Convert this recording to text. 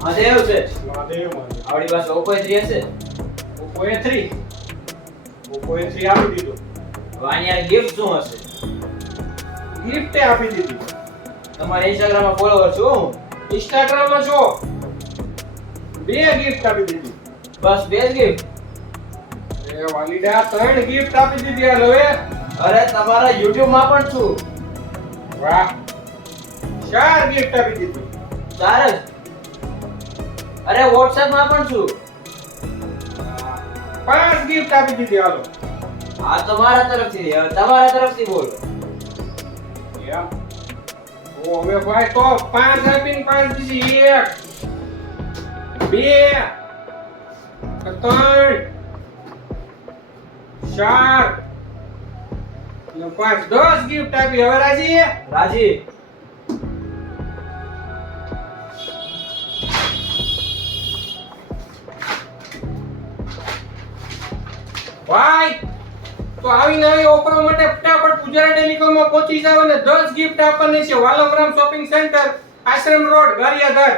મહાદેવ છે. મહાદેવ આપણી પાસે Oppo A3 હશે. Oppo A3 આપી દીધું. હવે આની આ gift શું હશે? ગિફ્ટ આપી દીધી. તમારા Instagram માં ફોલોવર છું હું. Instagram માં જો 2 ગિફ્ટ આપી દીધી. બસ 2 gift. એ વાલીડા 3 ગિફ્ટ આપી દીધી હાલો એ. અરે તમારા YouTube માં પણ છું. વાહ 4 ગિફ્ટ આપી દીધી. ચાર જ. અરે WhatsApp માં પણ છું. 5 ગિફ્ટ આપી દીધી હાલો. આ તો મારા તરફથી. હવે તમારા તરફથી બોલો. એમ ઓ હવે ભાઈ તો 5 આપીને 5 દીધી 1 2 3 4 ને 5 10 ગિફ્ટ આપી. હવે રાજી રાજી. ભાઈ તો આવીને આવી ઓફરો માટે ફટાફટ પૂજારા ટેલિકોમમાં પહોંચી જાવ અને 10 ગિફ્ટ આપવાની છે. વાલોગ્રામ શોપિંગ સેન્ટર, આશ્રમ રોડ, ગારિયાધાર.